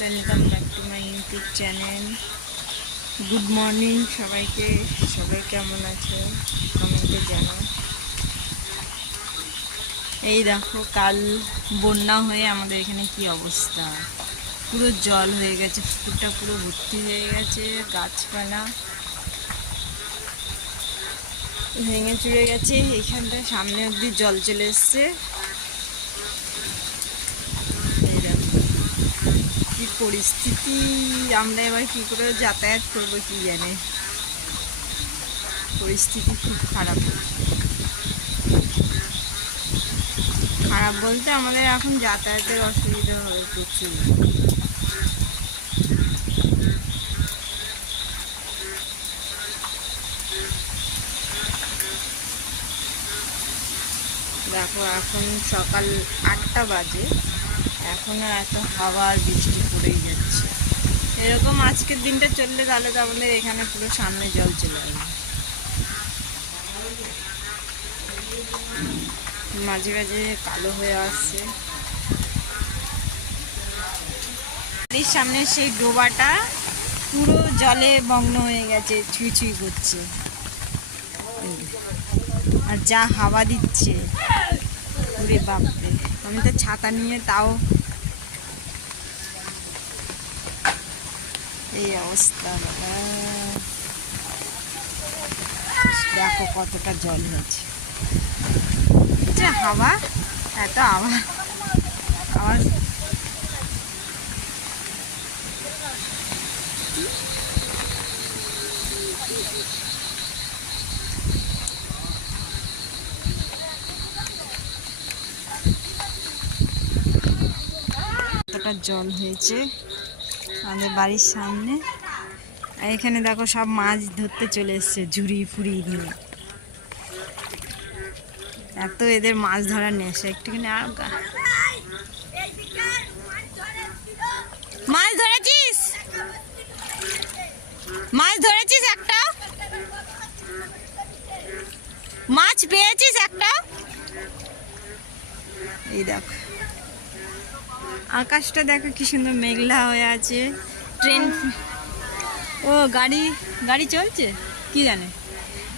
Welcome back to my YouTube channel. Good morning সবাইকে। সবাই কেমন আছে কমেন্টে জানাও। এই দেখো কাল বন্যা হয়ে আমাদের এখানে কি অবস্থা, পুরো জল হয়ে গেছে, পুকুরটা পুরো ভর্তি হয়ে গেছে, গাছপালা ভেঙে চুড়ে গেছে। এইখানটা সামনে অবধি জল চলে এসছে। কি পরিস্থিতি, আমরা এবার কি করে যাতায়াত করবো কি জানে। পরিস্থিতি খুব খারাপ খারাপ বলতে আমাদের এখন যাতায়াতের অসুবিধা হয় প্রচুর। দেখো এখন সকাল 8টা বাজে, এখনও এত হাওয়া আর বৃষ্টি পড়েই যাচ্ছে। এরকম আজকের দিনটা চললে তাহলে তো আমাদের এখানে পুরো সামনে জল চলে আসবে। মাঝে মাঝে কালো হয়ে আসছে। বাড়ির সামনে সেই ডোবাটা পুরো জলে মগ্ন হয়ে গেছে, ছুঁই ছুঁই করছে। আর যা হাওয়া দিচ্ছে, ওরে বাপরে, আমি তো ছাতা নিয়ে তাও এই অবস্থা। দেখো কতটা জল হয়েছে, হাওয়া এত আওয়াজ। কতটা জল হয়েছে আমাদের বাড়ির সামনে। আর এখানে দেখো সব মাছ ধরতে চলে এসছে ঝুড়ি ফুড়ি নিয়ে। এত এদের মাছ ধরার নেশা। একটুখানি আর মাছ ধরেছিস, মাছ ধরেছিস একটা, মাছ পেয়েছিস একটা। এই দেখো আকাশটা দেখো কি সুন্দর মেঘলা হয়ে আছে। ট্রেন, ও গাড়ি চলছে কি জানে।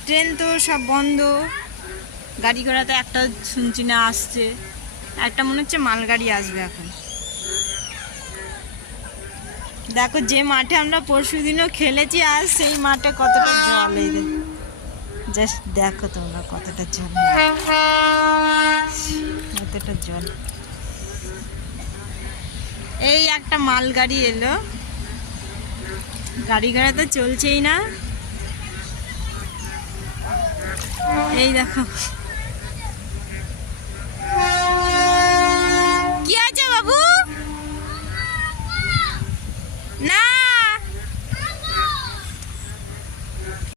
ট্রেন তো সব বন্ধ, গাড়ি ঘোড়া তো একটা শুনছি না আসছে। একটা মনে হচ্ছে মালগাড়ি আসবে এখন। দেখো যে মাঠে আমরা পরশুদিনও খেলেছি, আজ সেই মাঠে কতটা জল। এই জাস্ট দেখো তোমরা কতটা জল, কতটা জল। এই একটা মালগাড়ি এলো, গাড়ি ঘোড়া তো চলছেই না। এই দেখো